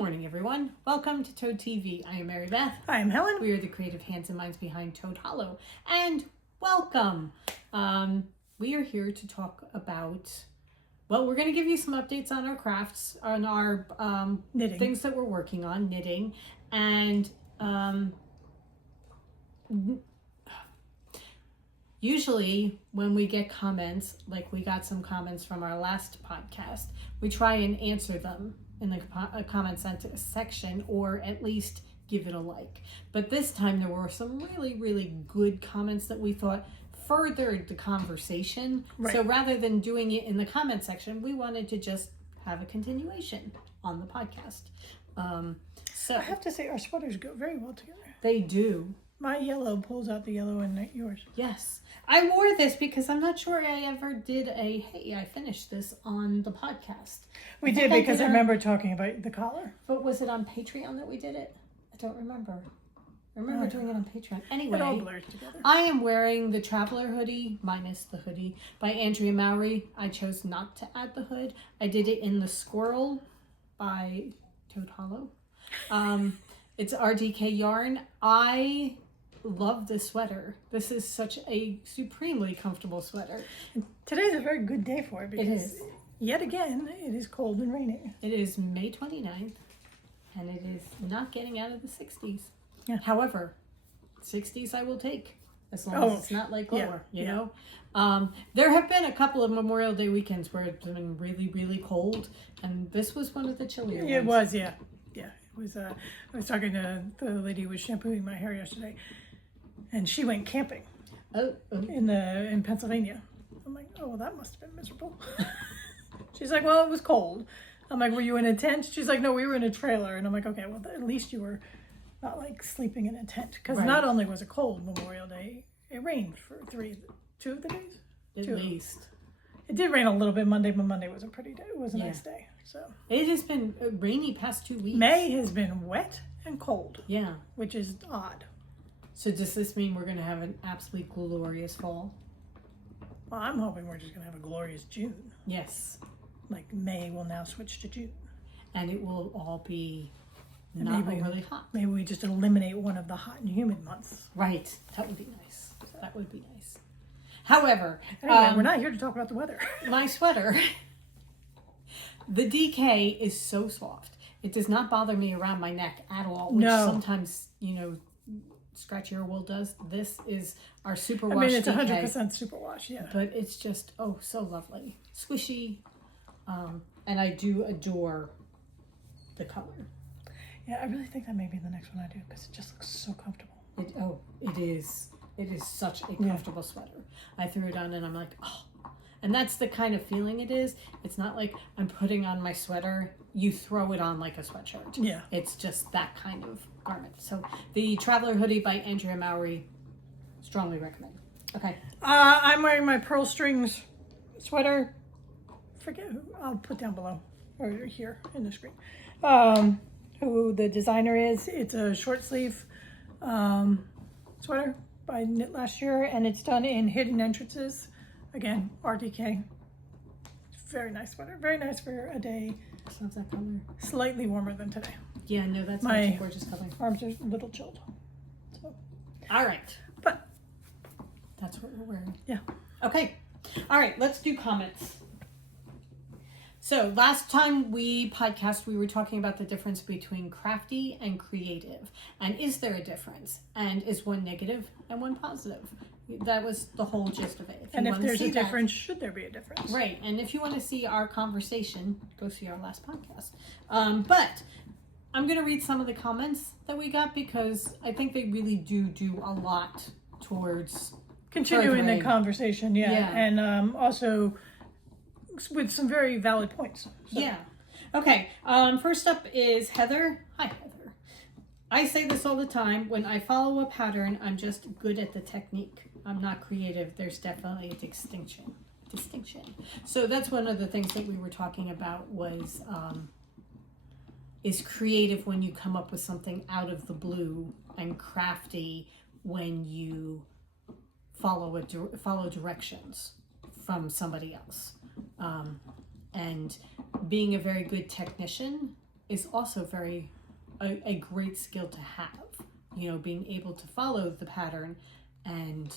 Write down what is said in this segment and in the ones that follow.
morning, everyone. Welcome to Tote TV. I am Mary Beth. I am Helen. We are the creative hands and minds behind Tote Hollow. And welcome. We are here to talk about, well, we're going to give you some updates on our crafts, on our knitting. Things that we're working on, knitting. And usually when we get comments, like we got some comments from our last podcast, we try and answer them in the comment section, or at least give it a like. But this time there were some really good comments that we thought furthered the conversation. Right. So rather than doing it in the comment section, we wanted to just have a continuation on the podcast. So I have to say our sweaters go very well together. They do. My yellow pulls out the yellow and yours. Yes. I wore this because I'm not sure I ever did hey, I finished this on the podcast. We did because I remember talking about the collar. But was it on Patreon that we did it? I don't remember. I remember doing it on Patreon. Anyway, it all blurs together. I am wearing the Traveler hoodie, minus the hoodie, by Andrea Marsy. I chose not to add the hood. I did it in the Squirrel by Tote Hollow. It's RDK yarn. I love this sweater. This is such a supremely comfortable sweater. Today's a very good day for it because it is. Yet again, it is cold and raining. It is May 29th and it is not getting out of the 60s. Yeah. However, 60s I will take as long as it's not like lower, you know? There have been a couple of Memorial Day weekends where it's been really cold, and this was one of the chillier ones. It was, yeah. It was, I was talking to the lady who was shampooing my hair yesterday, and she went camping in Pennsylvania. I'm like, oh, well, that must have been miserable. She's like, well, it was cold. I'm like, were you in a tent? She's like, no, we were in a trailer. And I'm like, okay, well, at least you were not like sleeping in a tent. Because not only was it cold Memorial Day, it rained for 2 of the days. At least. It did rain a little bit Monday, but Monday was a pretty day. It was a nice day. So it has been rainy past 2 weeks. May has been wet and cold. Yeah. Which is odd. So does this mean we're going to have an absolutely glorious fall? Well, I'm hoping we're just going to have a glorious June. Yes. Like May will now switch to June. And it will all be not really hot. Maybe we just eliminate one of the hot and humid months. Right. That would be nice. That would be nice. However, anyway, we're not here to talk about the weather. My sweater, the DK is so soft. It does not bother me around my neck at all, which sometimes, scratchier wool does. This is our superwash. I mean, it's DK, 100% superwash, yeah. But it's just, so lovely. Squishy. And I do adore the color. Yeah, I really think that may be the next one I do because it just looks so comfortable. It is. It is such a comfortable sweater. I threw it on and I'm like, oh. And that's the kind of feeling it is. It's not like I'm putting on my sweater. You throw it on like a sweatshirt. Yeah. It's just that kind of garment. So the Traveler hoodie by Andrea Marsy, strongly recommend. Okay. I'm wearing my Pearl Strings sweater. Forget who. I'll put down below or here in the screen. Who the designer is. It's a short sleeve sweater. I knit last year, and it's done in hidden entrances. Again, RDK. Very nice sweater. Very nice for a day. Love that color. Slightly warmer than today. Yeah, no, that's such a gorgeous color. Arms are a little chilled. So. All right. But that's what we're wearing. Yeah. Okay. All right, let's do comments. So last time we podcast, we were talking about the difference between crafty and creative. And is there a difference? And is one negative and one positive? That was the whole gist of it. If there's a difference, should there be a difference? Right. And if you want to see our conversation, go see our last podcast. But I'm going to read some of the comments that we got because I think they really do a lot towards continuing the conversation. Yeah. And also with some very valid points. So. Yeah. Okay. First up is Heather. Hi, Heather. I say this all the time. When I follow a pattern, I'm just good at the technique. I'm not creative. There's definitely a distinction. So that's one of the things that we were talking about was is creative when you come up with something out of the blue, and crafty when you follow directions from somebody else. And being a very good technician is also a great skill to have. Being able to follow the pattern and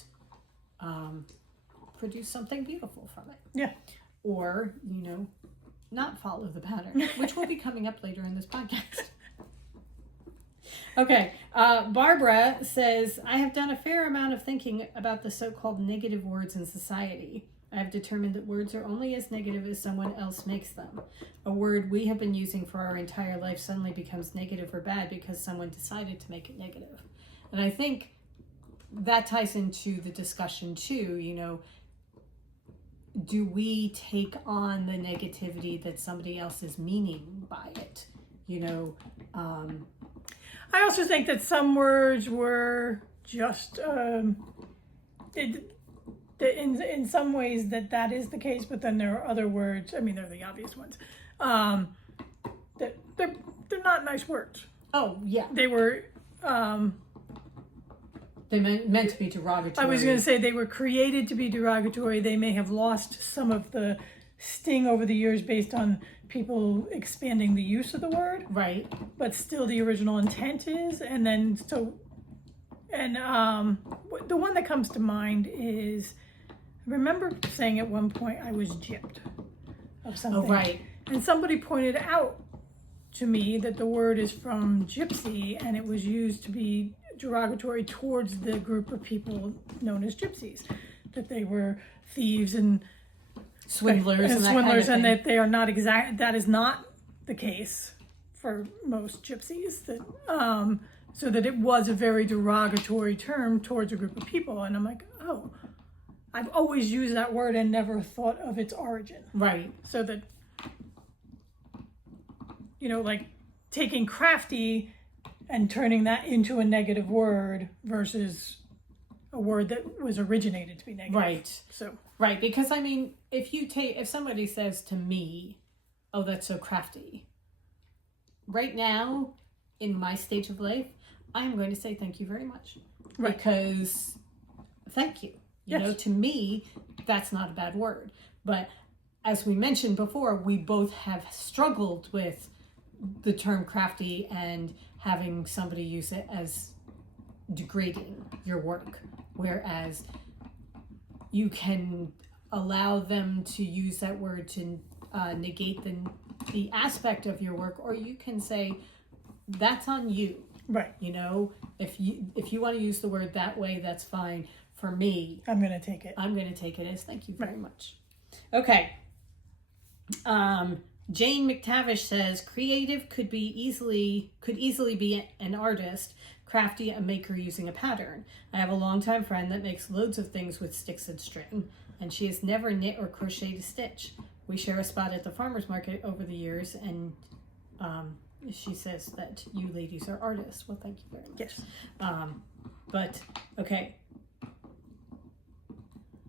produce something beautiful from it. Yeah. Or, not follow the pattern, which will be coming up later in this podcast. Okay, Barbara says, I have done a fair amount of thinking about the so-called negative words in society. I have determined that words are only as negative as someone else makes them. A word we have been using for our entire life suddenly becomes negative or bad because someone decided to make it negative. And I think that ties into the discussion too, do we take on the negativity that somebody else is meaning by it? I also think that some words were just in some ways that is the case, but then there are other words. I mean, they're the obvious ones. That they're not nice words. Oh yeah, they were. They meant to be derogatory. I was going to say they were created to be derogatory. They may have lost some of the sting over the years based on people expanding the use of the word. Right. But still the original intent is. And then the one that comes to mind is, I remember saying at one point I was gypped of something. Oh, right. And somebody pointed out to me that the word is from gypsy and it was used to be derogatory towards the group of people known as gypsies, that they were thieves and swindlers and that they are not that is not the case for most gypsies, that so that it was a very derogatory term towards a group of people. And I'm like, oh, I've always used that word and never thought of its origin. Right. So that, like taking crafty and turning that into a negative word versus a word that was originated to be negative. Right. So. Right, because I mean, if somebody says to me, "Oh, that's so crafty," right now, in my stage of life, I'm going to say thank you very much. Right. Because thank you. Yes. To me, that's not a bad word. But as we mentioned before, we both have struggled with the term crafty and having somebody use it as degrading your work. Whereas you can allow them to use that word to negate the aspect of your work, or you can say, that's on you. Right. If you want to use the word that way, that's fine. For me, I'm going to take it as thank you very much. Okay. Jane McTavish says, creative could easily be an artist, crafty a maker using a pattern. I have a longtime friend that makes loads of things with sticks and string, and she has never knit or crocheted a stitch. We share a spot at the farmer's market over the years, and she says that you ladies are artists. Well, thank you very much. Yes. But, okay.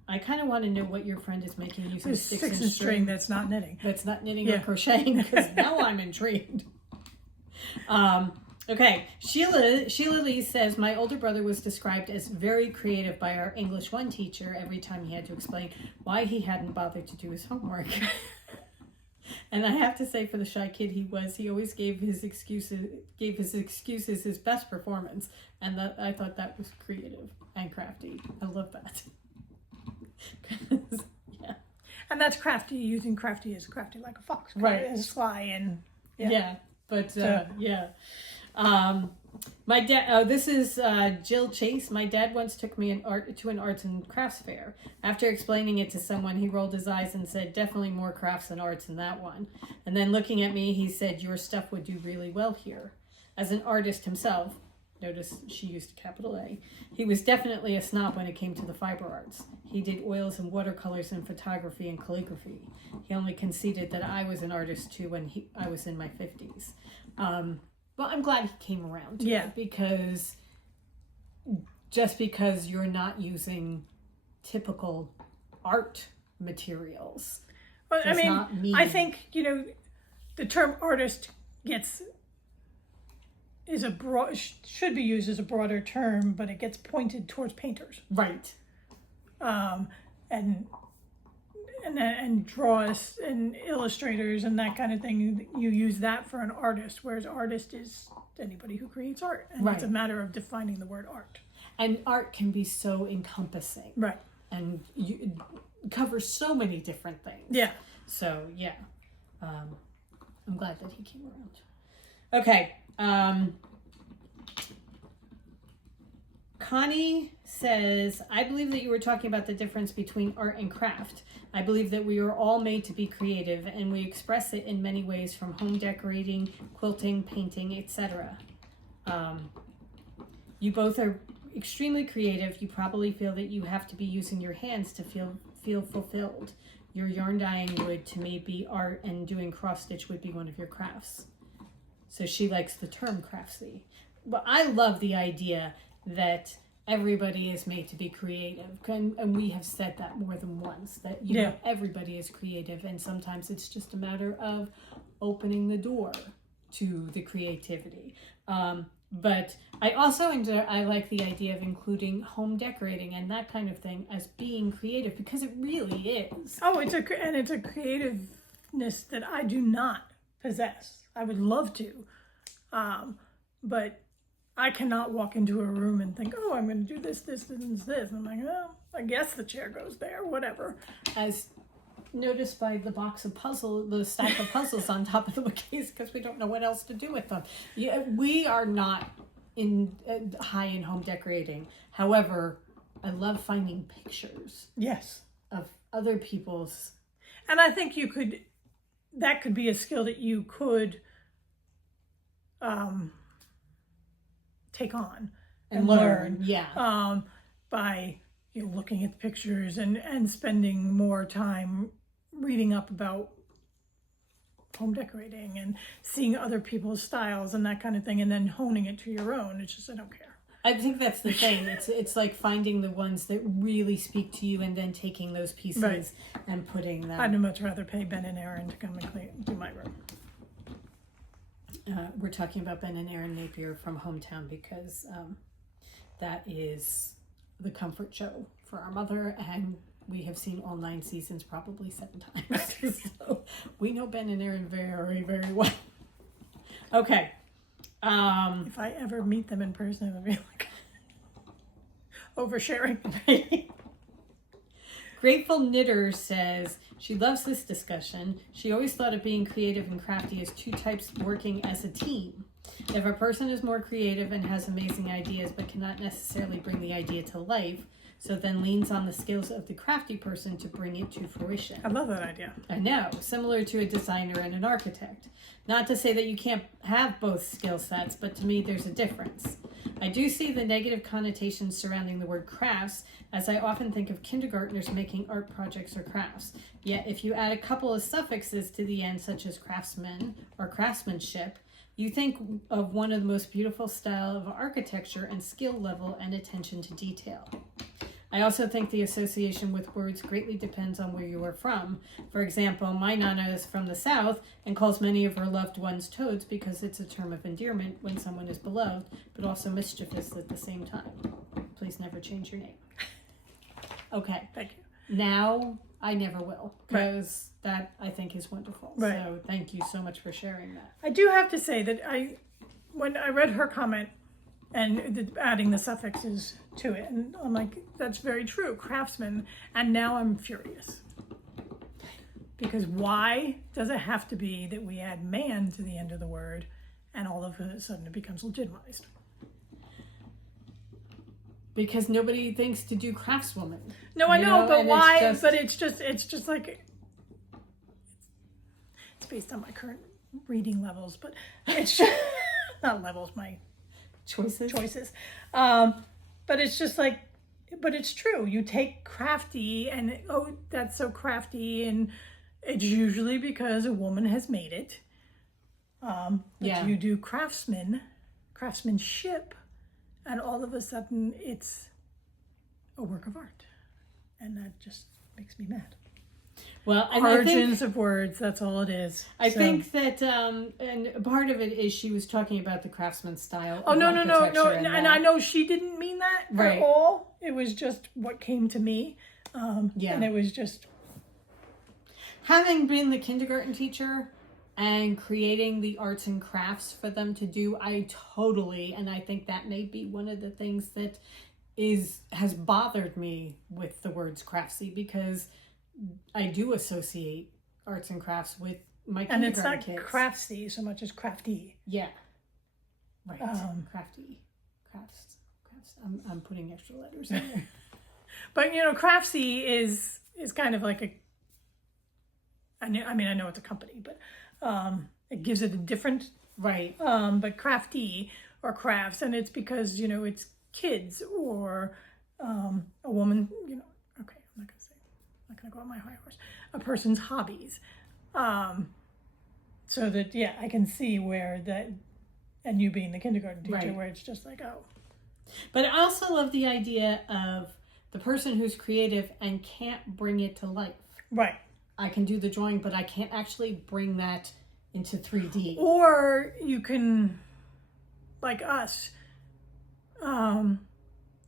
I kind of want to know what your friend is making using sticks and string. That's not knitting. That's not knitting or crocheting, because now I'm intrigued. Okay, Sheila Lee says, my older brother was described as very creative by our English 1 teacher every time he had to explain why he hadn't bothered to do his homework. And I have to say, for the shy kid he always gave his excuses his best performance, and I thought that was creative and crafty. I love that. Yeah. And that's crafty, using crafty as crafty like a fox, right? As sly and my dad. This is Jill Chase. My dad once took me to an arts and crafts fair. After explaining it to someone, he rolled his eyes and said, "Definitely more crafts and arts in that one." And then looking at me, he said, "Your stuff would do really well here." As an artist himself, notice she used a capital A, he was definitely a snob when it came to the fiber arts. He did oils and watercolors and photography and calligraphy. He only conceded that I was an artist too when I was in my 50s. But I'm glad he came around to it, because just because you're not using typical art materials does not mean... I think, the term artist should be used as a broader term, but it gets pointed towards painters. Right. And and drawers and illustrators and that kind of thing, you use that for an artist, whereas artist is anybody who creates art, and it's a matter of defining the word art. And art can be so encompassing, right? And you cover so many different things. Yeah. So yeah, I'm glad that he came around. Okay. Connie says, I believe that you were talking about the difference between art and craft. I believe that we are all made to be creative, and we express it in many ways, from home decorating, quilting, painting, etc. You both are extremely creative. You probably feel that you have to be using your hands to feel fulfilled. Your yarn dyeing would, to me, be art, and doing cross stitch would be one of your crafts. So she likes the term craftsy. But I love the idea that everybody is made to be creative, and we have said that more than once, that you know, everybody is creative, and sometimes it's just a matter of opening the door to the creativity. But I also I like the idea of including home decorating and that kind of thing as being creative, because it really is. Oh, it's a creativeness that I do not possess. I would love to, but I cannot walk into a room and think, oh, I'm going to do this, this, and this. And I'm like, oh, I guess the chair goes there, whatever. As noticed by the stack of puzzles on top of the bookcase, because we don't know what else to do with them. Yeah, we are not high in home decorating. However, I love finding pictures. Yes. Of other people's. And I think that could be a skill that you could take on and learn. Yeah. By looking at the pictures and spending more time reading up about home decorating and seeing other people's styles and that kind of thing, and then honing it to your own. It's just, I don't care. I think that's the thing. It's like finding the ones that really speak to you, and then taking those pieces and putting them. I'd much rather pay Ben and Aaron to come and do my room. We're talking about Ben and Aaron Napier from Hometown, because that is the comfort show for our mother, and we have seen all 9 seasons probably 7 times. So we know Ben and Aaron very, very well. Okay. If I ever meet them in person, it would be like oversharing. Grateful Knitter says she loves this discussion. She always thought of being creative and crafty as 2 types working as a team. If a person is more creative and has amazing ideas but cannot necessarily bring the idea to life, so then leans on the skills of the crafty person to bring it to fruition. I love that idea. I know, similar to a designer and an architect. Not to say that you can't have both skill sets, but to me there's a difference. I do see the negative connotations surrounding the word crafts, as I often think of kindergartners making art projects or crafts. Yet if you add a couple of suffixes to the end, such as craftsman or craftsmanship, you think of one of the most beautiful style of architecture and skill level and attention to detail. I also think the association with words greatly depends on where you are from. For example, my Nana is from the South and calls many of her loved ones toads because it's a term of endearment when someone is beloved, but also mischievous at the same time. Please never change your name. Okay. Thank you. Now I never will, because that I think is wonderful. Right. So thank you so much for sharing that. I do have to say that when I read her comment and adding the suffixes to it, and I'm like, that's very true, craftsman. And now I'm furious. Because why does it have to be that we add man to the end of the word and all of a sudden it becomes legitimized? Because nobody thinks to do craftswoman. No, I know, but why? But it's just like, it's based on my current reading levels, but it's just, not levels, my choices. But it's just like, but it's true. You take crafty and, oh, that's so crafty, and it's usually because a woman has made it. But you do craftsmanship, and all of a sudden it's a work of art. And that just makes me mad. Well, and origins of words, that's all it is. I think that, and part of it is she was talking about the craftsman style. Oh, no. And I know she didn't mean that at all. It was just what came to me. And it was just, Having been the kindergarten teacher and creating the arts and crafts for them to do, I totally, and I think that may be one of the things that has bothered me with the words Craftsy, because I do associate arts and crafts with my kindergarten kids. And it's not Craftsy so much as Crafty. Yeah. Right. Crafty. Crafts. I'm putting extra letters in there. But Craftsy is kind of like I know it's a company, but it gives it a different right. But Crafty or crafts, and it's because it's kids or a woman. Okay, I'm not gonna go on my high horse. A person's hobbies, so that I can see where that, and you being the kindergarten teacher, right. where it's just like But I also love the idea of the person who's creative and can't bring it to life. Right. I can do the drawing, but I can't actually bring that into 3D. Or you can, like us,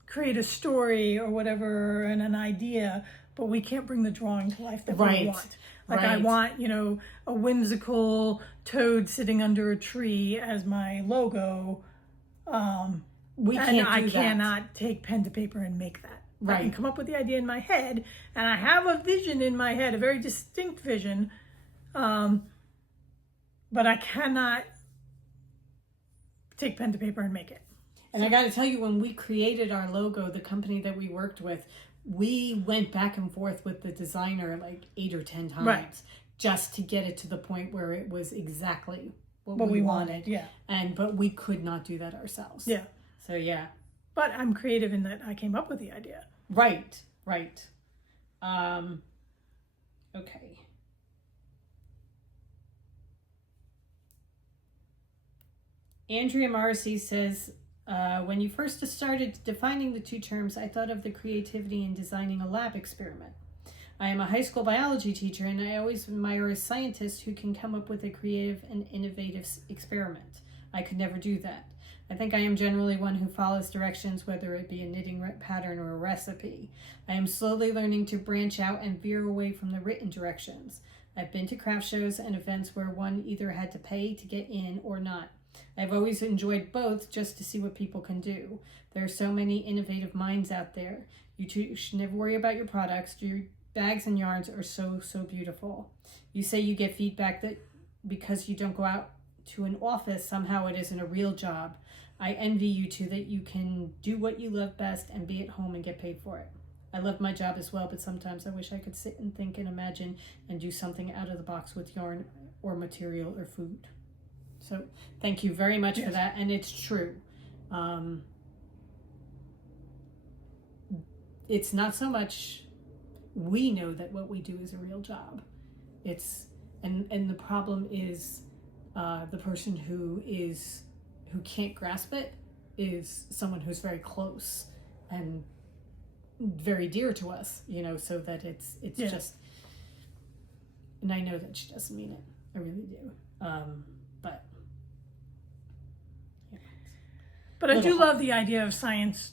create a story or whatever and an idea, but we can't bring the drawing to life that we want. Like I want, a whimsical toad sitting under a tree as my logo. I cannot take pen to paper and make that. Right. I can come up with the idea in my head, and I have a vision in my head, a very distinct vision, but I cannot take pen to paper and make it. And I got to tell you, when we created our logo, the company that we worked with, we went back and forth with the designer like 8 or 10 times just to get it to the point where it was exactly what we wanted. Yeah. But we could not do that ourselves. Yeah. So yeah. But I'm creative in that I came up with the idea. Right. Okay. Andrea Marsy says, when you first started defining the two terms, I thought of the creativity in designing a lab experiment. I am a high school biology teacher, and I always admire a scientist who can come up with a creative and innovative experiment. I could never do that. I think I am generally one who follows directions, whether it be a knitting pattern or a recipe. I am slowly learning to branch out and veer away from the written directions. I've been to craft shows and events where one either had to pay to get in or not. I've always enjoyed both just to see what people can do. There are so many innovative minds out there. You should never worry about your products. Your bags and yarns are so, so beautiful. You say you get feedback that because you don't go out to an office, somehow it isn't a real job. I envy you two that you can do what you love best and be at home and get paid for it. I love my job as well, but sometimes I wish I could sit and think and imagine and do something out of the box with yarn or material or food. So thank you very much for that. And it's true. It's not so much we know that what we do is a real job. And the problem is the person who can't grasp it is someone who's very close and very dear to us, so that it's just, and I know that she doesn't mean it. I really do. But I do love the idea of science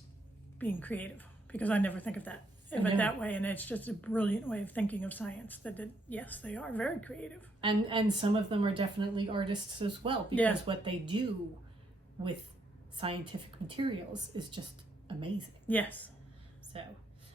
being creative, because I never think of that that way, and it's just a brilliant way of thinking of science. Yes, they are very creative, and some of them are definitely artists as well, because what they do with scientific materials is just amazing. Yes. So,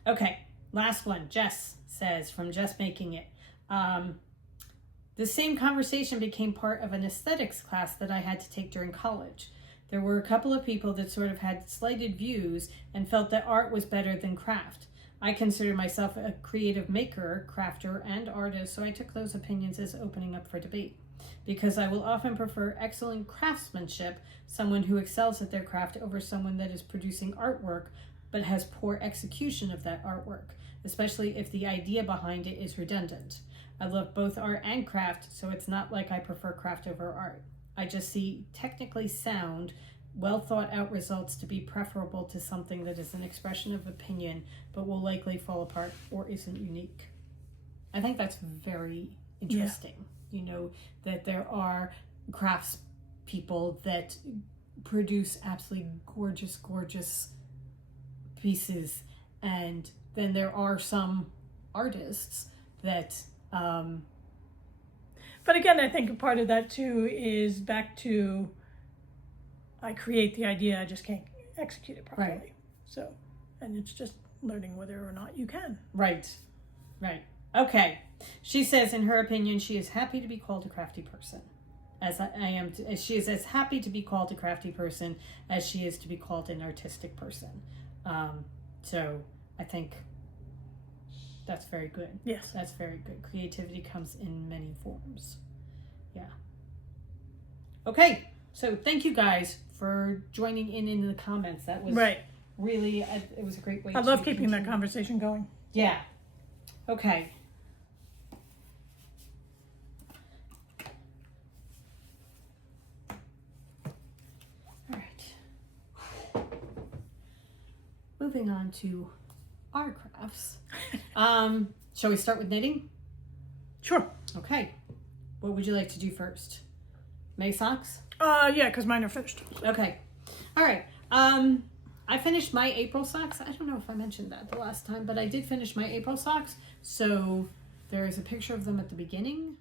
okay, last one. Jess says, from Jess Making It. The same conversation became part of an aesthetics class that I had to take during college. There were a couple of people that sort of had slighted views and felt that art was better than craft. I consider myself a creative maker, crafter, and artist, so I took those opinions as opening up for debate. Because I will often prefer excellent craftsmanship, someone who excels at their craft, over someone that is producing artwork but has poor execution of that artwork, especially if the idea behind it is redundant. I love both art and craft, so it's not like I prefer craft over art. I just see technically sound, well thought out results to be preferable to something that is an expression of opinion but will likely fall apart or isn't unique. I think that's very interesting. That there are crafts people that produce absolutely gorgeous pieces, and then there are some artists that But again, I think a part of that too is back to, I create the idea, I just can't execute it properly. Right. So, and it's just learning whether or not you can. Right. Right. Okay. She says, in her opinion, she is happy to be called a crafty person. As I am, she is as happy to be called a crafty person as she is to be called an artistic person. So I think that's very good. Yes. That's very good. Creativity comes in many forms. Yeah. Okay. So thank you guys for joining in the comments. That was right. Really, it was a great way I love keeping that conversation going. Yeah. Okay. All right. Moving on to our crafts. Shall we start with knitting? Sure. Okay. What would you like to do first? May socks? Yeah, because mine are finished. Okay. All right. I finished my April socks. I don't know if I mentioned that the last time, but I did finish my April socks. So there's a picture of them at the beginning.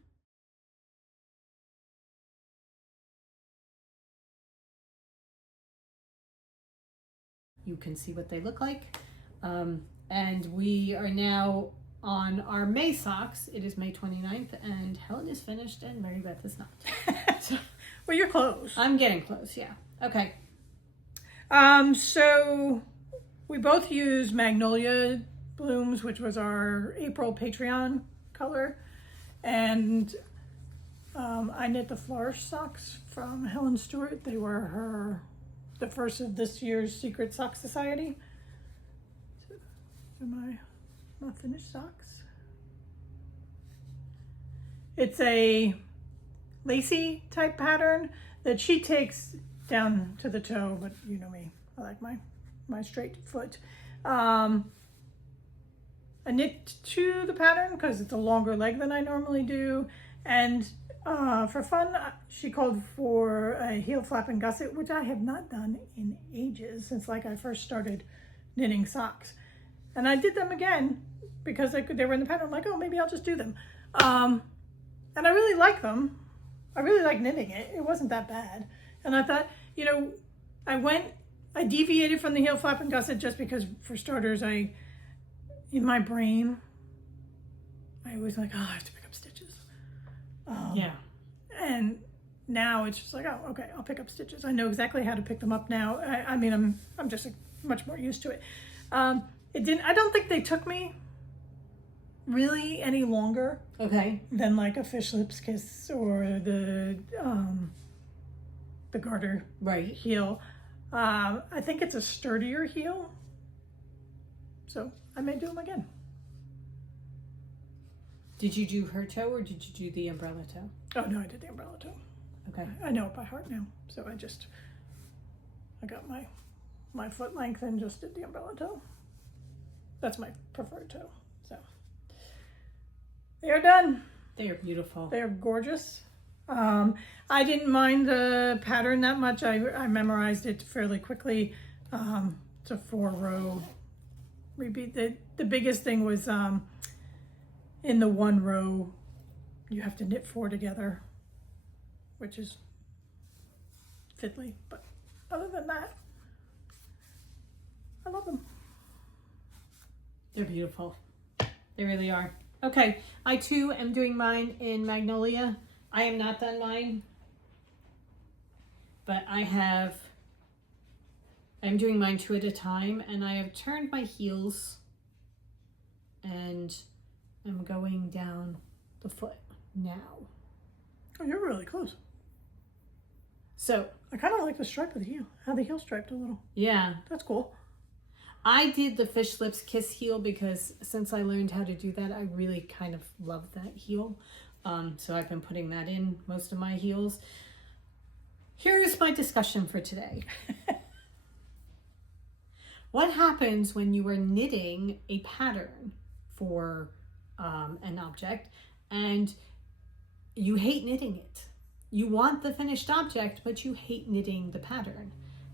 You can see what they look like. And we are now on our May socks. It is May 29th, and Helen is finished and Mary Beth is not. So, well, you're close. I'm getting close, yeah. Okay. So we both use Magnolia Blooms, which was our April Patreon color. And I knit the flourish socks from Helen Stewart. They were the first of this year's Secret Sock Society. So my finished socks. It's a lacy type pattern that she takes down to the toe, but you know me, I like my straight foot. I knit to the pattern because it's a longer leg than I normally do, and for fun, she called for a heel flap and gusset, which I have not done in ages, since like I first started knitting socks. And I did them again because they were in the pattern. I'm like, oh, maybe I'll just do them. And I really like them. I really like knitting it. It wasn't that bad. And I thought, you know, I deviated from the heel flap and gusset just because, for starters, in my brain, I was like, oh, I have to pick up stitches. Yeah. And now it's just like, oh, okay, I'll pick up stitches. I know exactly how to pick them up now. I mean, I'm just much more used to it. I don't think they took me really any longer. Okay. Than like a fish lips kiss or the garter heel. I think it's a sturdier heel, so I may do them again. Did you do her toe or did you do the umbrella toe? Oh no, I did the umbrella toe. Okay. I know it by heart now, so I got my foot length and just did the umbrella toe. That's my preferred toe. So they are done. They are beautiful. They're gorgeous. I didn't mind the pattern that much. I memorized it fairly quickly. It's a 4-row repeat. The biggest thing was in the 1 row, you have to knit 4 together, which is fiddly. But other than that, I love them. They're beautiful. They really are. Okay, I too am doing mine in Magnolia. I am not done mine, but I'm doing mine 2 at a time, and I have turned my heels and I'm going down the foot now. Oh, you're really close. So I kind of like the stripe of the heel, how the heel striped a little. Yeah. That's cool. I did the fish lips kiss heel because since I learned how to do that, I really kind of love that heel. So I've been putting that in most of my heels. Here's my discussion for today. What happens when you are knitting a pattern for an object and you hate knitting it? You want the finished object, but you hate knitting the pattern.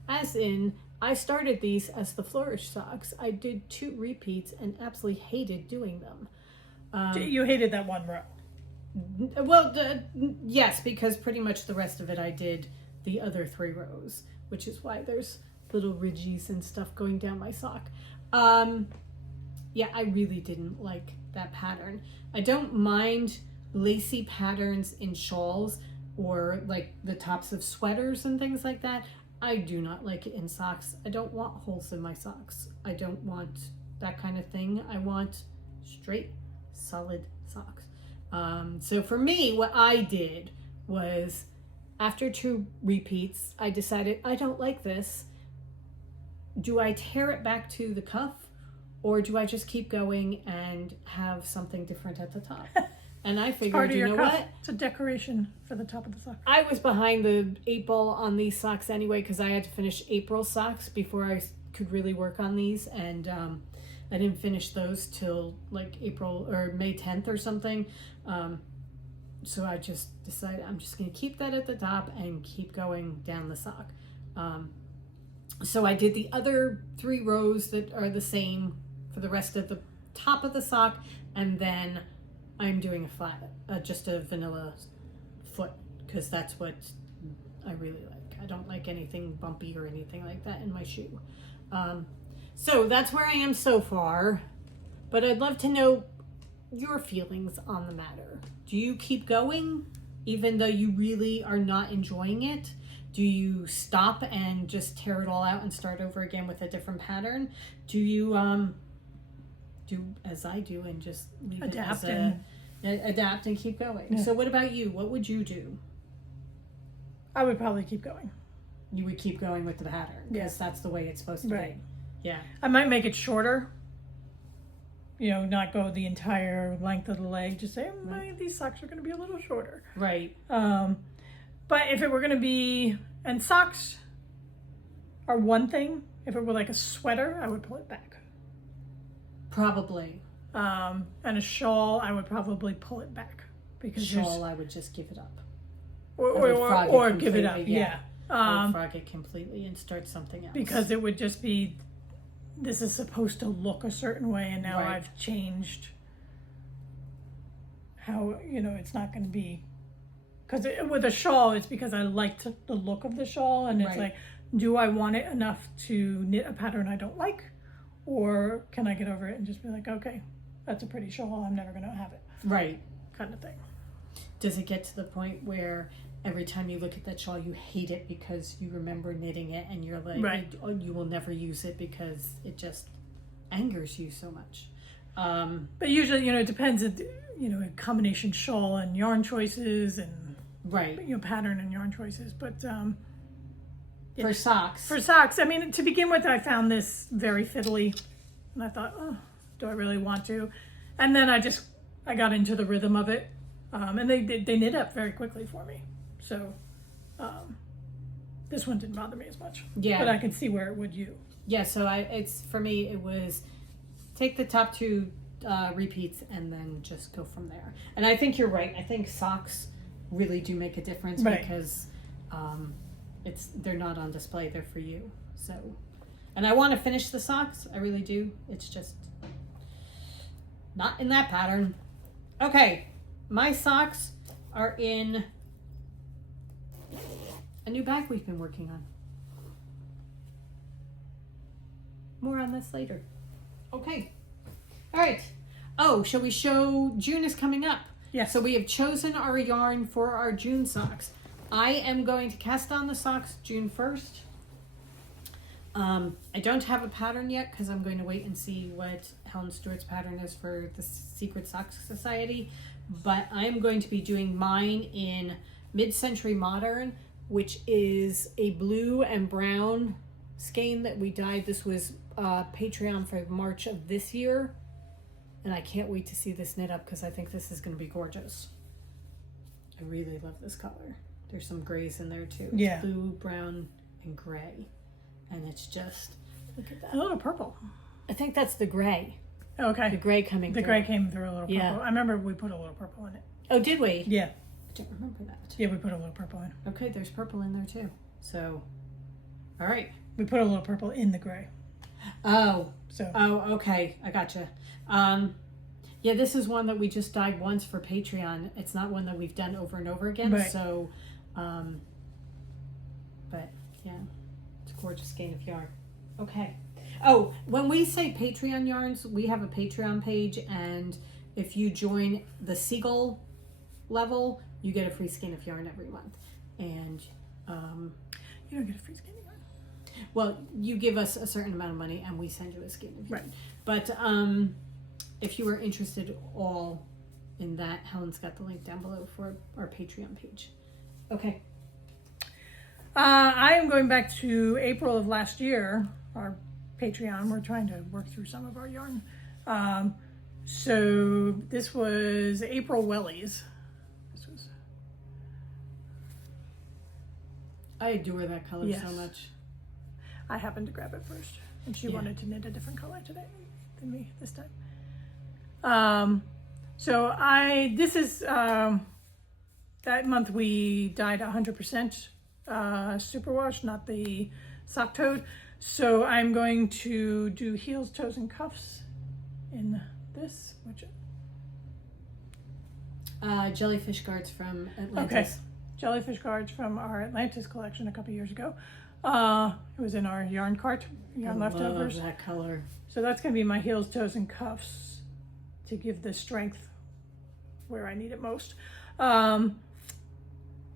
As in, I started these as the flourish socks. I did 2 repeats and absolutely hated doing them. You hated that 1 row. Well, yes, because pretty much the rest of it I did the other 3 rows, which is why there's little ridges and stuff going down my sock. Yeah, I really didn't like that pattern. I don't mind lacy patterns in shawls or like the tops of sweaters and things like that. I do not like it in socks. I don't want holes in my socks. I don't want that kind of thing. I want straight, solid socks. So for me, what I did was after 2 repeats, I decided I don't like this. Do I tear it back to the cuff, or do I just keep going and have something different at the top? And I figured, you know what? It's a decoration for the top of the sock. I was behind the 8 ball on these socks anyway because I had to finish April socks before I could really work on these, and I didn't finish those till like April or May 10th or something. So I just decided I'm just going to keep that at the top and keep going down the sock. So I did the other 3 rows that are the same for the rest of the top of the sock, and then I'm doing a flat, just a vanilla foot, because that's what I really like. I don't like anything bumpy or anything like that in my shoe. So that's where I am so far, but I'd love to know your feelings on the matter. Do you keep going even though you really are not enjoying it? Do you stop and just tear it all out and start over again with a different pattern? Do you do as I do and just leave Adapt it as adapt and keep going? Yeah. So what about you? What would you do? I would probably keep going. You would keep going with the pattern because that's the way it's supposed to Right. be. Yeah. I might make it shorter. You know, not go the entire length of the leg. Just say, these socks are going to be a little shorter. Right. But if it were going to be, and socks are one thing. If it were like a sweater, I would pull it back. Probably. And a shawl, I would probably pull it back because Shawl, I would just give it up. or give it up. Yeah. Or frog it completely and start something else. Because it would just be, this is supposed to look a certain way, and now Right. I've changed how, it's not going to be. Because with a shawl, it's because I liked the look of the shawl, and it's Right. like, do I want it enough to knit a pattern I don't like? Or can I get over it and just be like, okay, that's a pretty shawl, I'm never going to have it. Right. Kind of thing. Does it get to the point where every time you look at that shawl, you hate it because you remember knitting it and you're like, Right. you will never use it because it just angers you so much? But usually, it depends, a combination shawl and yarn choices and, Right. pattern and yarn choices. But For socks. for socks, I mean, to begin with, I found this very fiddly. And I thought, oh, do I really want to? And then I got into the rhythm of it. And they knit up very quickly for me. So this one didn't bother me as much. Yeah. But I can see where it would you. Yeah, so for me, it was take the top 2 repeats and then just go from there. And I think you're right. I think socks really do make a difference Right. because they're not on display. They're for you. So, and I want to finish the socks. I really do. It's just not in that pattern. Okay, my socks are in a new bag we've been working on. More on this later. Okay. All right. Oh, shall we show June is coming up? Yes. So we have chosen our yarn for our June socks. I am going to cast on the socks June 1st. I don't have a pattern yet because I'm going to wait and see what Helen Stewart's pattern is for the Secret Socks Society. But I am going to be doing mine in Mid-Century Modern, which is a blue and brown skein that we dyed. This was Patreon for March of this year. And I can't wait to see this knit up because I think this is going to be gorgeous. I really love this color. There's some grays in there too. Yeah. It's blue, brown, and gray. And it's just, look at that. A little purple. I think that's the gray. Okay. The gray coming The through. gray came through a little purple. Yeah. I remember we put a little purple in it. Oh, did we? Yeah. I don't remember that. Yeah, we put a little purple in. Okay, there's purple in there too. So, all right. We put a little purple in the gray. Oh, So okay. I gotcha. Yeah, this is one that we just dyed once for Patreon. It's not one that we've done over and over again. Right. So, but yeah, it's a gorgeous skein of yarn. Okay. Oh, when we say Patreon yarns, we have a Patreon page, and if you join the Seagull level, you get a free skein of yarn every month. And you don't get a free skein of yarn. Well, you give us a certain amount of money, and we send you a skein of yarn. Right. But if you are interested all in that, Helen's got the link down below for our Patreon page. Okay. I am going back to April of last year, our Patreon. We're trying to work through some of our yarn. So this was April Wellies. I adore that color so much. I happened to grab it first, and she wanted to knit a different color today than me this time. So this is that month we dyed 100% superwash, not the sock toad. So I'm going to do heels, toes, and cuffs in this, which jellyfish guards from Atlantis. Okay. Jellyfish guards from our Atlantis collection a couple years ago. It was in our yarn cart, yarn leftovers. I love that color. So that's going to be my heels, toes, and cuffs to give the strength where I need it most. And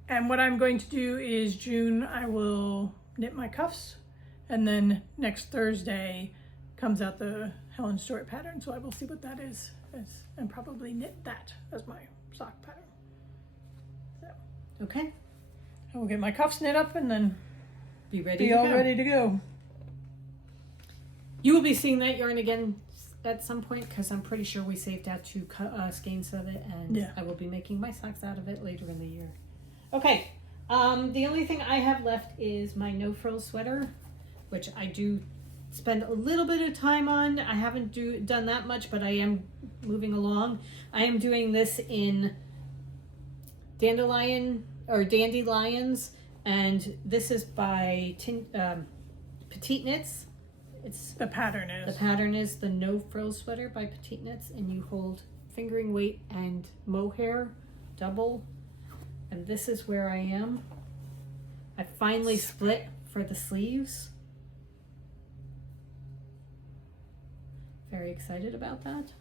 what I'm going to do is June, I will knit my cuffs, and then next Thursday comes out the Helen Stewart pattern. So I will see what that is, and probably knit that as my sock pattern. Okay. I will get my cuffs knit up and then be all ready to go. You will be seeing that yarn again at some point, because I'm pretty sure we saved out 2 skeins of it, and I will be making my socks out of it later in the year. Okay. The only thing I have left is my no frill sweater, which I do spend a little bit of time on. I haven't done that much, but I am moving along. I am doing this in Dandelions, and this is by Petite Knits. The pattern is the no frill sweater by Petite Knits, and you hold fingering weight and mohair double, and this is where I am. I finally split for the sleeves. Very excited about that.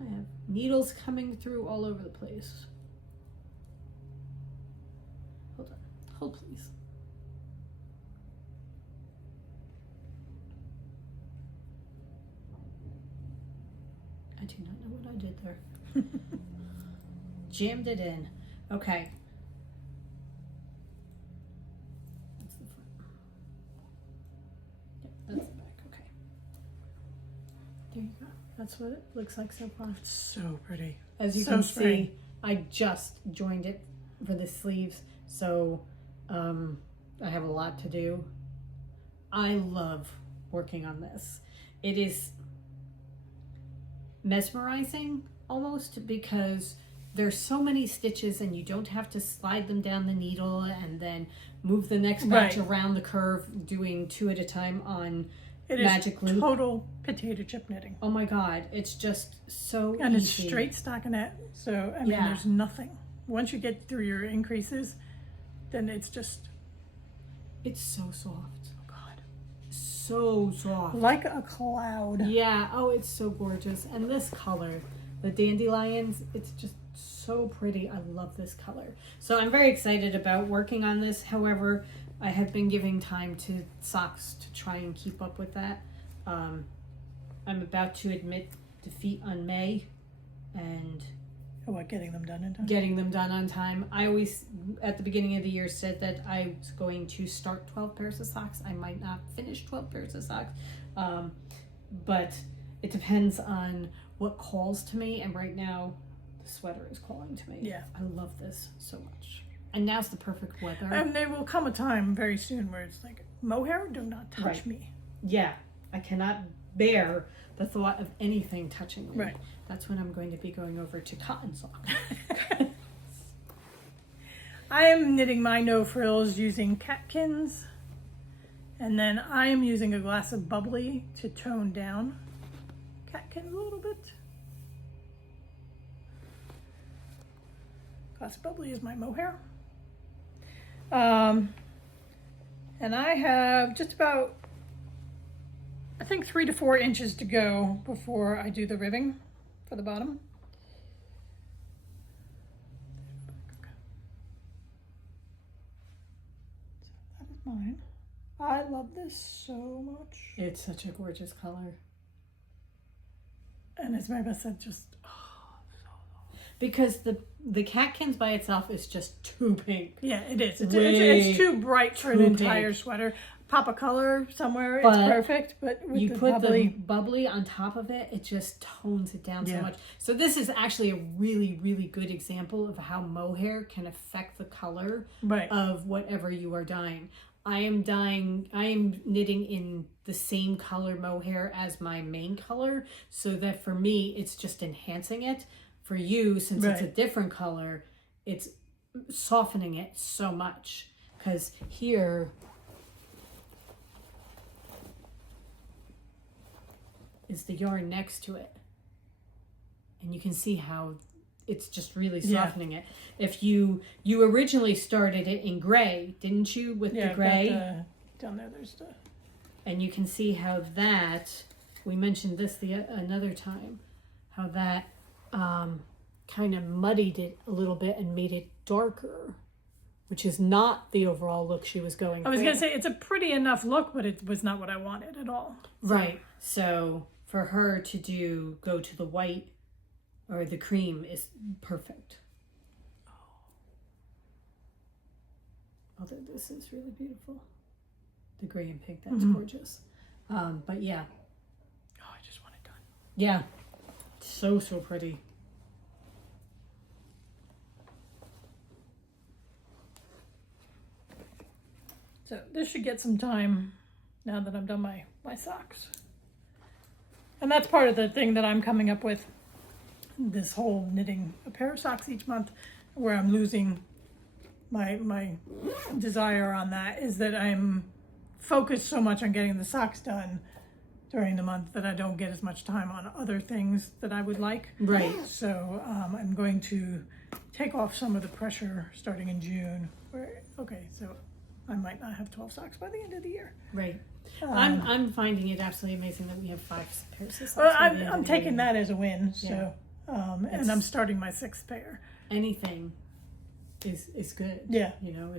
I have needles coming through all over the place. Hold, please. I do not know what I did there. Jammed it in. Okay. That's the front. Yep, that's the back. Okay. There you go. That's what it looks like so far. It's so pretty. As you can see, I just joined it for the sleeves, so I have a lot to do. I love working on this. It is mesmerizing almost, because there's so many stitches and you don't have to slide them down the needle and then move the next batch around the curve, doing 2 at a time on magic loop. Total potato chip knitting. Oh my god, it's just so and easy. It's straight stockinette, so I mean there's nothing. Once you get through your increases, then it's so soft. Oh god, so soft, like a cloud. Yeah. Oh, it's so gorgeous. And this color, the Dandelions, it's just so pretty. I love this color. So I'm very excited about working on this. However, I have been giving time to socks to try and keep up with that. I'm about to admit defeat on May, and getting them done in time? Getting them done on time. I always, at the beginning of the year, said that I was going to start 12 pairs of socks. I might not finish 12 pairs of socks, but it depends on what calls to me, and right now the sweater is calling to me. Yeah. I love this so much. And now's the perfect weather. And there will come a time very soon where it's like, mohair, do not touch me. Yeah. I cannot bear the thought of anything touching me. Right. That's when I'm going to be going over to cotton socks. I am knitting my no frills using catkins, and then I am using a glass of bubbly to tone down catkins a little bit. Classic Bubbly is my mohair. And I have just about, I think 3 to 4 inches to go before I do the ribbing for the bottom. So that is mine. I love this so much. It's such a gorgeous color. And as Mary Beth said, just because the catkins by itself is just too pink. yeah, it is. It's Way too bright for an too entire pink. sweater. Pop a color somewhere, But it's perfect. But with you the put bubbly, the bubbly on top of it, it just tones it down so Yeah. much. So this is actually a really, really good example of how mohair can affect the color right? of whatever you are dyeing. I am knitting in the same color mohair as my main color, so that for me, it's just enhancing it. For you, since it's a Right. different color, it's softening it so much. Because here, is the yarn next to it. And you can see how it's just really softening it. If you originally started it in gray, didn't you, with the I've got gray? down there, there's the And you can see how that, we mentioned this another time, how that kind of muddied it a little bit and made it darker, which is not the overall look she was going for. I was going to say, it's a pretty enough look, but it was not what I wanted at all. Right. So for her to go to the white or the cream is perfect. Although this is really beautiful. The gray and pink, that's gorgeous. But yeah. Oh, I just want it done. Yeah. So pretty. So this should get some time now that I've done my socks. And that's part of the thing that I'm coming up with, this whole knitting a pair of socks each month, where I'm losing my desire on that, is that I'm focused so much on getting the socks done during the month that I don't get as much time on other things that I would like. Right. So I'm going to take off some of the pressure starting in June. Okay, so I might not have 12 socks by the end of the year. Right. I'm finding it absolutely amazing that we have 5 pairs of socks. Well, by the end I'm of the taking year. that as a win. So, and I'm starting my 6th pair. Anything is good. Yeah. You know,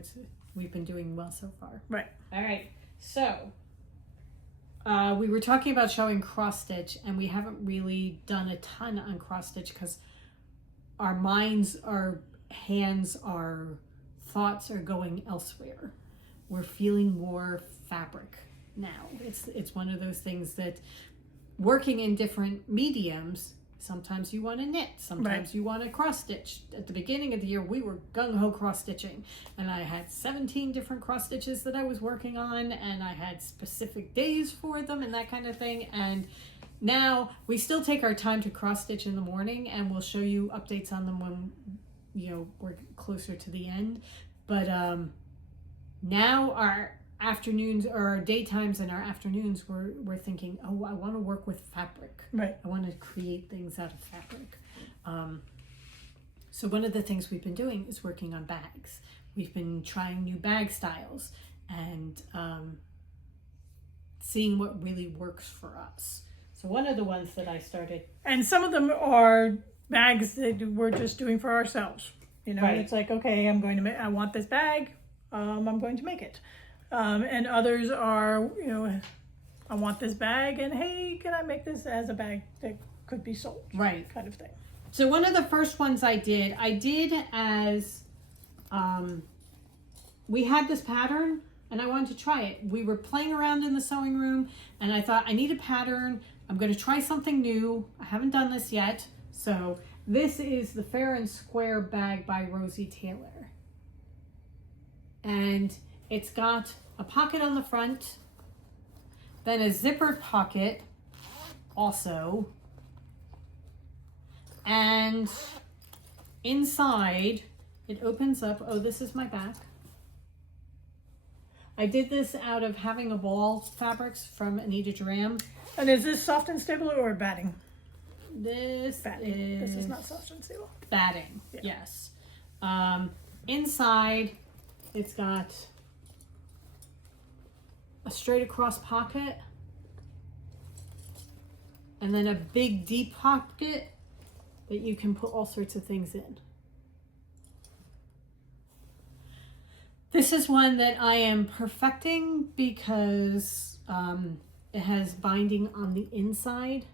we've been doing well so far. Right. All right. So we were talking about showing cross stitch, and we haven't really done a ton on cross stitch because our minds, our hands, our thoughts are going elsewhere. We're feeling more fabric now. It's one of those things that working in different mediums, sometimes you want to knit, sometimes you want to cross stitch. At the beginning of the year, we were gung-ho cross stitching, and I had 17 different cross stitches that I was working on, and I had specific days for them and that kind of thing. And now we still take our time to cross stitch in the morning, and we'll show you updates on them when we're closer to the end. But now our afternoons, or our daytimes and our afternoons, we're thinking, oh, I want to work with fabric. Right. I want to create things out of fabric. So one of the things we've been doing is working on bags. We've been trying new bag styles and seeing what really works for us. So one of the ones that I started, And some of them are bags that we're just doing for ourselves. You know, Right. It's like, okay, I want this bag. I'm going to make it. And others are, I want this bag, and hey, can I make this as a bag that could be sold? right. Kind of thing. So one of the first ones I did as, we had this pattern and I wanted to try it. We were playing around in the sewing room and I thought, I need a pattern. I'm going to try something new. I haven't done this yet. So this is the Fair and Square bag by Rosie Taylor. And it's got a pocket on the front, then a zippered pocket also. And inside it opens up. Oh, this is my back. I did this out of Having a Ball fabrics from Anita Duran. And is this soft and stable or batting? This Batting. is This is not soft and stable. batting. Yeah. Yes. Inside, it's got a straight across pocket and then a big deep pocket that you can put all sorts of things in. This is one that I am perfecting because it has binding on the inside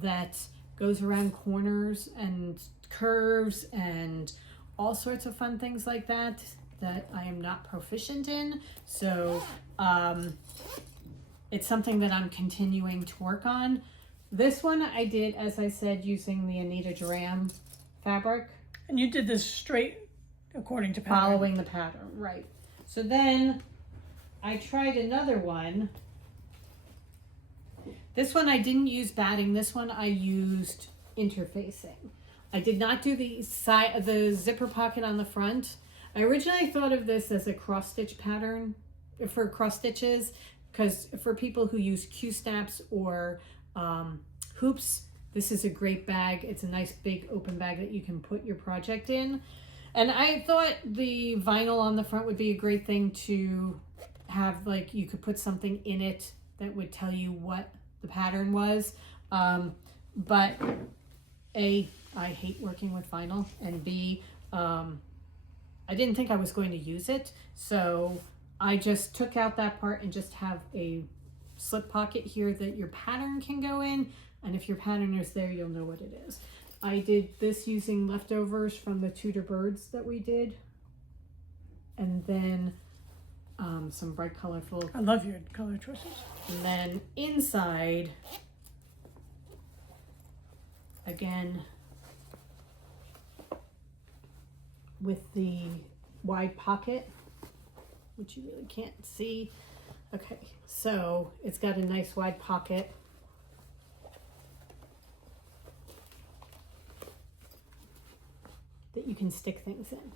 that goes around corners and curves and all sorts of fun things like that I am not proficient in. So it's something that I'm continuing to work on. This one I did, as I said, using the Anita Duran fabric. And you did this straight according to pattern. Following the pattern, right. So then I tried another one. This one I didn't use batting. This one I used interfacing. I did not do the zipper pocket on the front. I originally thought of this as a cross stitch pattern for cross stitches, because for people who use Q-snaps or hoops, this is a great bag. It's a nice big open bag that you can put your project in. And I thought the vinyl on the front would be a great thing to have, like you could put something in it that would tell you what the pattern was. But A, I hate working with vinyl, and B, I didn't think I was going to use it. So I just took out that part and just have a slip pocket here that your pattern can go in. And if your pattern is there, you'll know what it is. I did this using leftovers from the Tudor birds that we did. And then some bright colorful. I love your color choices. And then inside, again, with the wide pocket, which you really can't see. Okay, so it's got a nice wide pocket. That you can stick things in.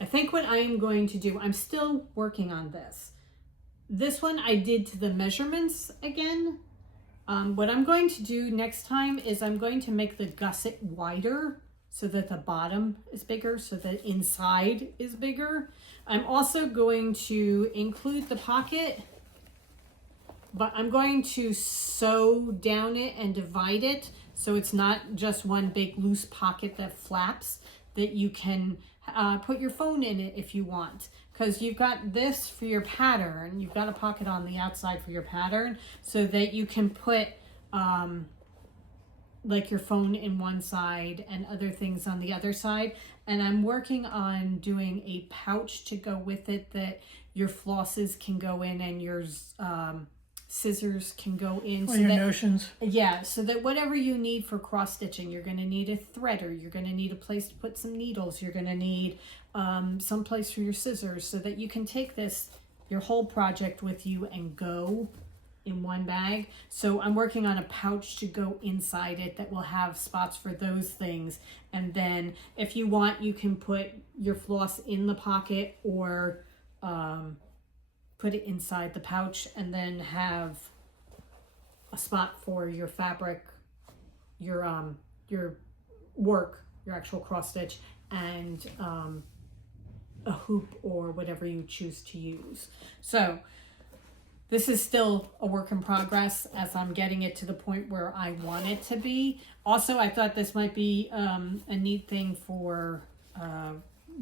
I think what I am going to do, I'm still working on this. This one I did to the measurements again. What I'm going to do next time is I'm going to make the gusset wider so that the bottom is bigger, so that inside is bigger. I'm also going to include the pocket, but I'm going to sew down it and divide it so it's not just one big loose pocket that flaps, that you can put your phone in it if you want. Because you've got this for your pattern, you've got a pocket on the outside for your pattern, so that you can put like your phone in one side and other things on the other side. And I'm working on doing a pouch to go with it that your flosses can go in and your scissors can go in. Or your notions. Yeah, so that whatever you need for cross stitching, you're going to need a threader, you're going to need a place to put some needles, you're going to need some place for your scissors, so that you can take this, your whole project with you and go in one bag. So I'm working on a pouch to go inside it that will have spots for those things. And then if you want, you can put your floss in the pocket or put it inside the pouch, and then have a spot for your fabric, your work, your actual cross stitch, and a hoop or whatever you choose to use. So this is still a work in progress as I'm getting it to the point where I want it to be. Also, I thought this might be a neat thing for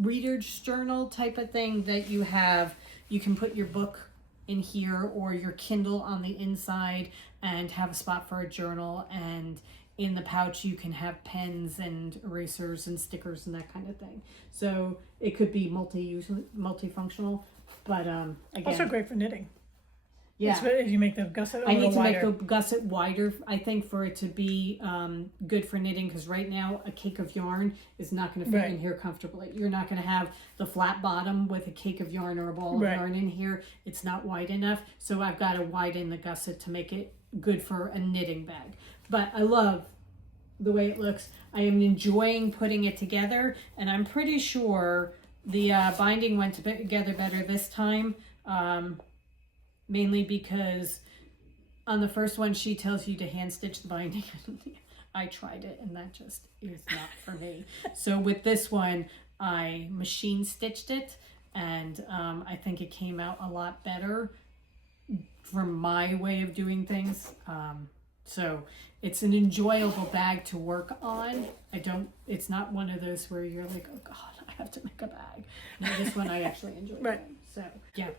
reader's journal type of thing that you have. You can put your book in here or your Kindle on the inside and have a spot for a journal, and in the pouch you can have pens and erasers and stickers and that kind of thing. So it could be multifunctional, but again, Also great for knitting. Yeah, if you make the gusset I a little need to wider. make the gusset wider, I think, for it to be good for knitting, because right now a cake of yarn is not going to fit in here comfortably. You're not going to have the flat bottom with a cake of yarn or a ball of yarn in here. It's not wide enough, so I've got to widen the gusset to make it good for a knitting bag. But I love the way it looks. I am enjoying putting it together, and I'm pretty sure the binding went together better this time. Mainly because on the first one she tells you to hand stitch the binding. I tried it and that just is not for me. So with this one, I machine stitched it, and I think it came out a lot better from my way of doing things. So it's an enjoyable bag to work on. It's not one of those where you're like, oh God, I have to make a bag. No, this one I actually enjoy. Right. Doing. So yeah.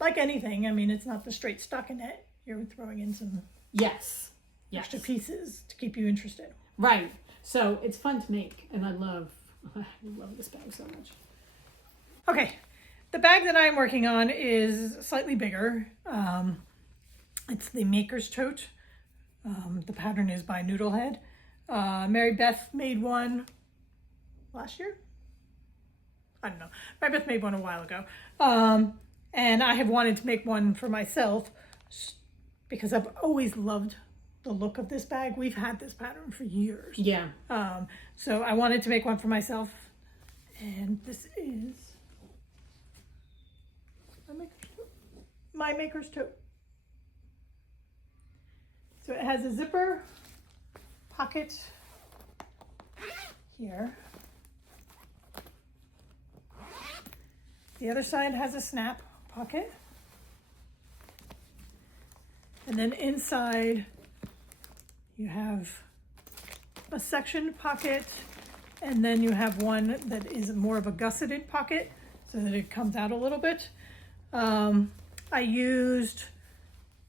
Like anything, I mean, it's not the straight stockinette. You're throwing in some Yes. extra pieces to keep you interested. Right. So it's fun to make, and I love this bag so much. Okay, the bag that I'm working on is slightly bigger. It's the Maker's Tote. The pattern is by Noodlehead. Mary Beth made one last year? I don't know. Mary Beth made one a while ago. And I have wanted to make one for myself because I've always loved the look of this bag. We've had this pattern for years. Yeah. So I wanted to make one for myself. And this is my Maker's Tote. So it has a zipper pocket here. The other side has a snap pocket. And then inside you have a sectioned pocket, and then you have one that is more of a gusseted pocket so that it comes out a little bit. I used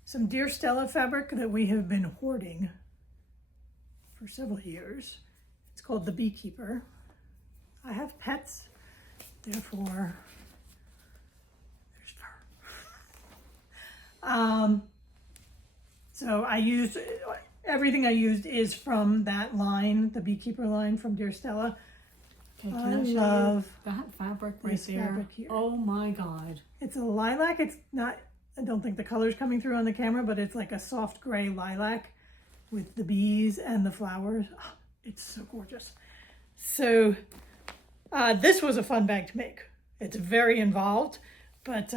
some Dear Stella fabric that we have been hoarding for several years. It's called the Beekeeper. I have pets, therefore there's fur. So I used, everything I used is from that line, the Beekeeper line from Dear Stella. Okay, I love that fabric right this there. fabric here. Oh my God. It's a lilac. It's not, I don't think the color's coming through on the camera, but it's like a soft gray lilac with the bees and the flowers. Oh, it's so gorgeous. So this was a fun bag to make. It's very involved, but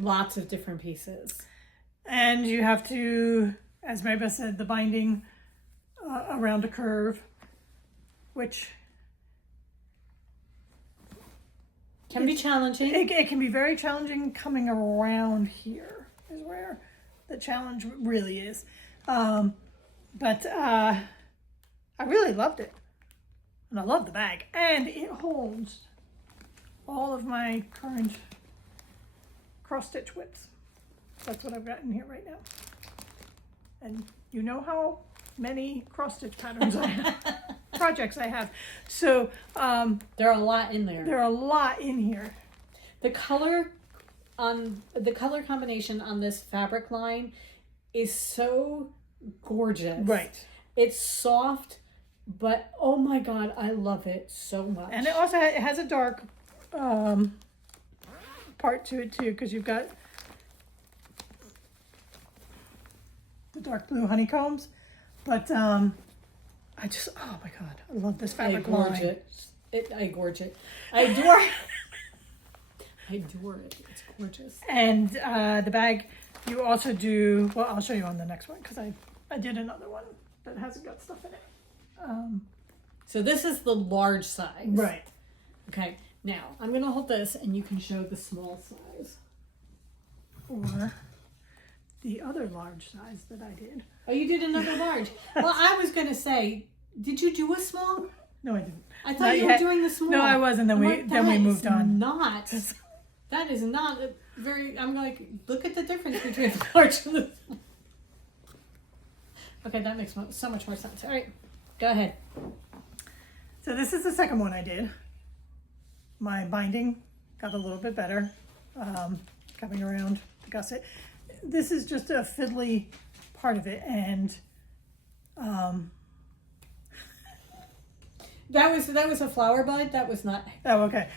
lots of different pieces. And you have to, as Mary Beth said, the binding around a curve, which can be challenging. It can be very challenging. Coming around here is where the challenge really is. But I really loved it. And I love the bag. And it holds all of my current cross-stitch whips. That's what I've got in here right now. And you know how many cross-stitch patterns I have, projects I have. So there are a lot in there. There are a lot in here. The color combination on this fabric line is so gorgeous. Right. It's soft, but oh my God, I love it so much. And it also has a dark part to it too, because you've got the dark blue honeycombs. But I just, oh my God, I love this fabric line. I gorge it. I adore it. I adore it. It's gorgeous. And the bag, you also do, well, I'll show you on the next one because I did another one that hasn't got stuff in it. So this is the large size. Right. Okay, now I'm going to hold this and you can show the small size. Or the other large size that I did. Oh, you did another large. Well, I was going to say, did you do a small? No, I didn't. I thought you were doing the small. No, I wasn't. Then we moved on. That is not a very, I'm like, look at the difference between the large and the small. Okay, that makes so much more sense. All right, go ahead. So this is the second one I did. My binding got a little bit better, coming around the gusset. This is just a fiddly part of it, and that was a flower bud. That was not. Oh, okay.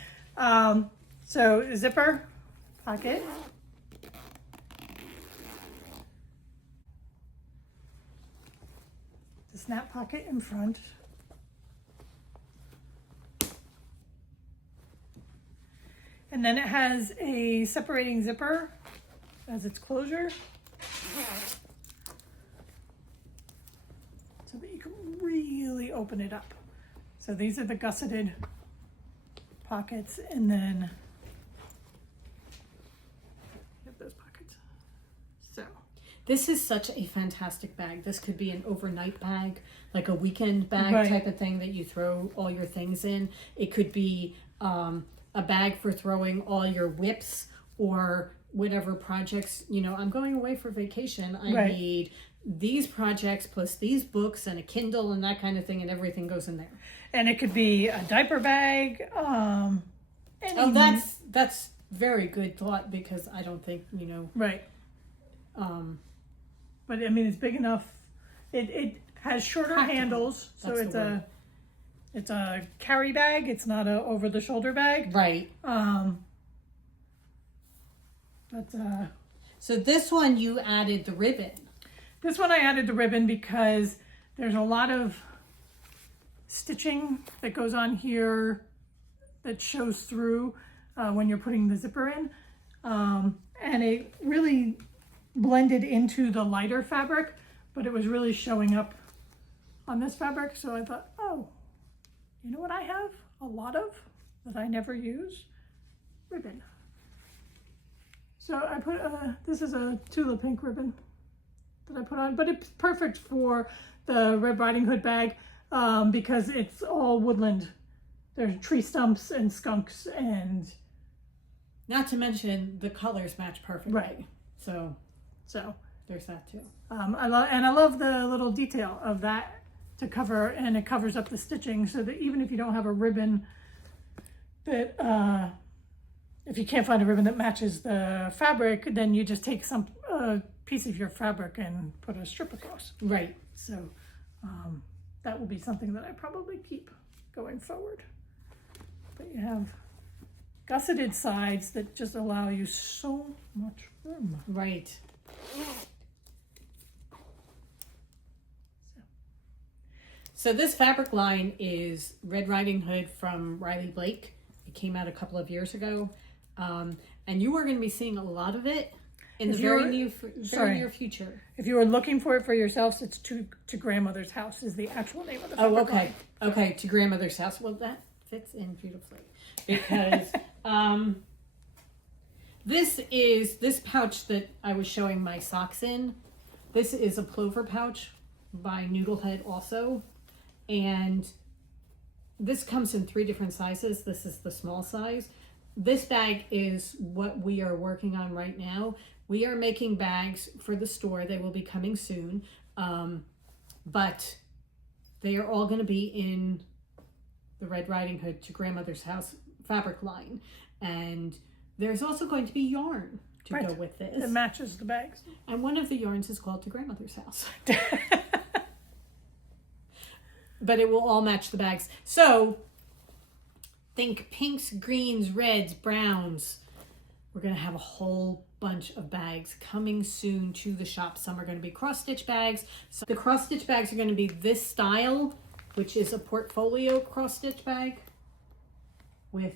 So zipper pocket. The snap pocket in front. And then it has a separating zipper as its closure. So that you can really open it up. So these are the gusseted pockets, and then those pockets. So this is such a fantastic bag. This could be an overnight bag, like a weekend bag Right. type of thing that you throw all your things in. It could be a bag for throwing all your whips or whatever projects. You know, I'm going away for vacation. I Right. need these projects plus these books and a Kindle and that kind of thing, and everything goes in there. and it could be a diaper bag. Oh, that's very good thought, because I don't think, you know, right. But I mean, it's big enough. It has shorter Practical. handles, so That's the it's a carry bag. It's not a over the shoulder bag. right. But So this one you added the ribbon. this one I added the ribbon because there's a lot of stitching that goes on here that shows through when you're putting the zipper in, and it really blended into the lighter fabric, but it was really showing up on this fabric. So I thought, oh, you know what I have a lot of that I never use? Ribbon. So I put this is a tulip pink ribbon that I put on, but it's perfect for the Red Riding Hood bag because it's all woodland. There's tree stumps and skunks, and Not to mention the colors match perfectly. Right. So so there's that too. I love the little detail of that to cover, and it covers up the stitching so that even if you don't have a ribbon that if you can't find a ribbon that matches the fabric, then you just take some piece of your fabric and put a strip across. Right. So that will be something that I probably keep going forward. But you have gusseted sides that just allow you so much room. Right. So this fabric line is Red Riding Hood from Riley Blake. It came out a couple of years ago. And you are going to be seeing a lot of it in the very near future. If you were looking for it for yourselves, it's to Grandmother's House is the actual name of the fabric okay. line. Okay, to Grandmother's House. Well, that fits in beautifully. Because this pouch that I was showing my socks in, this is a plover pouch by Noodlehead also. And this comes in 3 different sizes. This is the small size. This bag is what we are working on right now. We are making bags for the store. They will be coming soon. But they are all going to be in the Red Riding Hood to Grandmother's House fabric line. And there's also going to be yarn to go with this. It matches the bags. And one of the yarns is called To Grandmother's House. But it will all match the bags. So think pinks, greens, reds, browns. We're going to have a whole bunch of bags coming soon to the shop. Some are going to be cross-stitch bags. So the cross-stitch bags are going to be this style, which is a portfolio cross-stitch bag with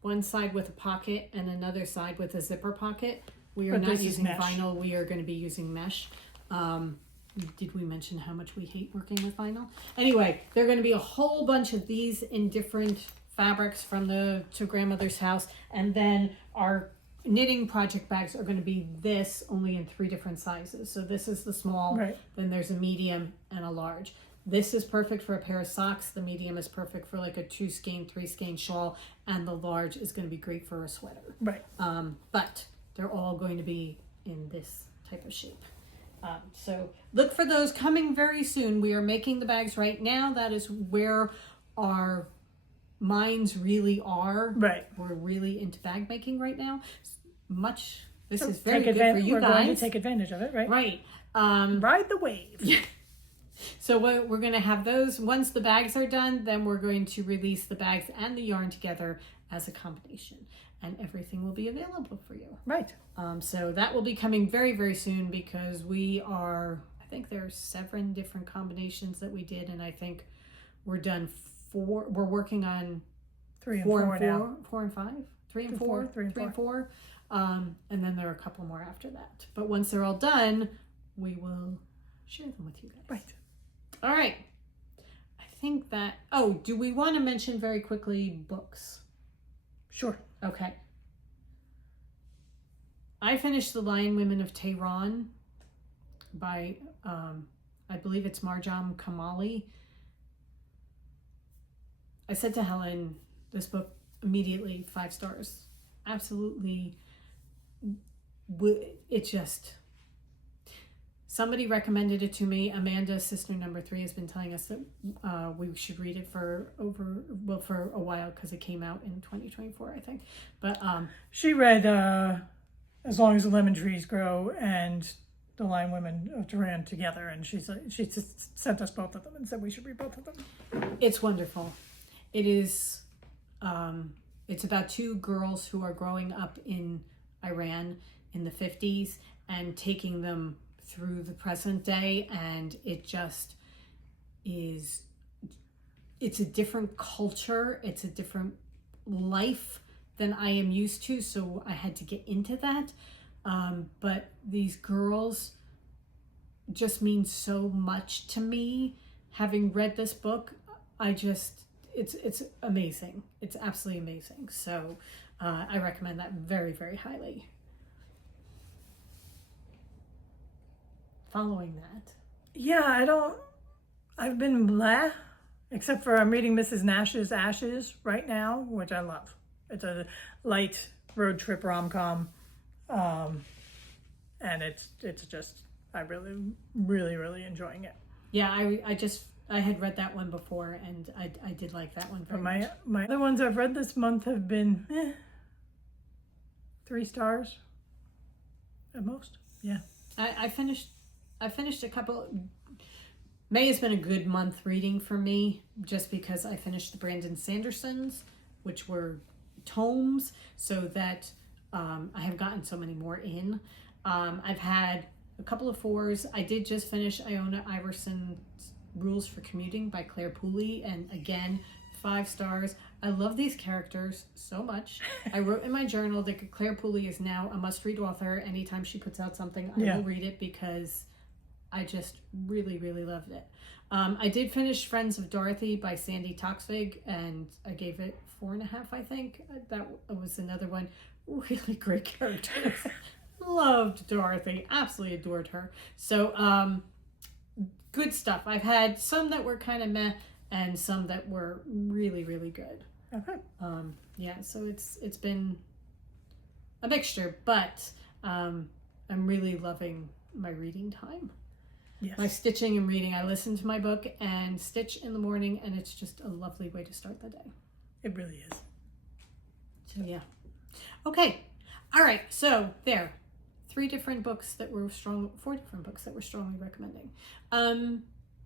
one side with a pocket and another side with a zipper pocket. We are not using vinyl. We are going to be using mesh. Did we mention how much we hate working with vinyl? Anyway, there are going to be a whole bunch of these in different fabrics from the To Grandmother's House. And then our knitting project bags are going to be this, only in 3 different sizes. So this is the small, then there's a medium and a large. This is perfect for a pair of socks. The medium is perfect for like a 2-skein, 3-skein shawl. And the large is going to be great for a sweater. Right. But they're all going to be in this type of shape. So look for those coming very soon. We are making the bags right now. That is where our minds really are. Right. We're really into bag making right now. This is So very good for you we're guys. going to take advantage of it, right? Right. Ride the wave. So we're going to have those. Once the bags are done, then we're going to release the bags and the yarn together as a combination. And everything will be available for you. Right. So that will be coming very, very soon because I think there are 7 different combinations that we did. And I think we're done 4. We're working on 3 and 4 4 and 4 now. 4 and 5, 3 and 4, 3 and 4. And then there are a couple more after that. But once they're all done, we will share them with you guys. Right. All right. I think that... Oh, do we want to mention very quickly books? Sure. Okay. I finished The Lion Women of Tehran by, I believe it's Marjam Kamali. I said to Helen, this book immediately 5 stars. Absolutely. It just... Somebody recommended it to me. Amanda, sister number 3, has been telling us that we should read it for a while because it came out in 2024, I think. But she read As Long as the Lemon Trees Grow and The Lion Women of Tehran together, and she just sent us both of them and said we should read both of them. It's wonderful. It is. It's about 2 girls who are growing up in Iran in the 50s and taking them through the present day, and it just is, it's a different culture, it's a different life than I am used to, so I had to get into that. But these girls just mean so much to me. Having read this book, it's amazing. It's absolutely amazing. So I recommend that very, very highly. Following that. Yeah, I've been blah, except for I'm reading Mrs. Nash's Ashes right now, which I love. It's a light road trip rom-com. And it's just, I really, really, really enjoying it. Yeah, I had read that one before, and I did like that one very much. My other ones I've read this month have been 3 stars at most. Yeah. I finished a couple. May has been a good month reading for me, just because I finished the Brandon Sandersons, which were tomes, so that I have gotten so many more in. I've had a couple of 4s. I did just finish Iona Iverson's Rules for Commuting by Claire Pooley, and again, 5 stars. I love these characters so much. I wrote in my journal that Claire Pooley is now a must-read author. Anytime she puts out something, I will read it because I just really, really loved it. I did finish Friends of Dorothy by Sandy Toksvig, and I gave it 4.5, I think. That was another one. Really great characters. Loved Dorothy. Absolutely adored her. So, good stuff. I've had some that were kind of meh, and some that were really, really good. Okay. Yeah, so it's been a mixture, but I'm really loving my reading time. Yes. My stitching and reading. I listen to my book and stitch in the morning, and it's just a lovely way to start the day. It really is. So yeah. Okay. All right. So there. 4 different books that we're strongly recommending.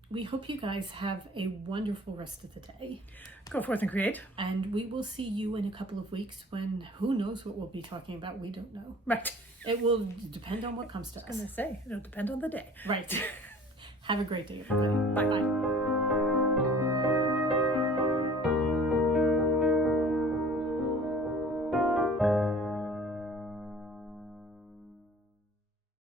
We hope you guys have a wonderful rest of the day. Go forth and create. And we will see you in a couple of weeks when who knows what we'll be talking about. We don't know. Right. It will depend on what comes to us. I was going to say, it'll depend on the day. Right. Have a great day, everybody. Bye-bye.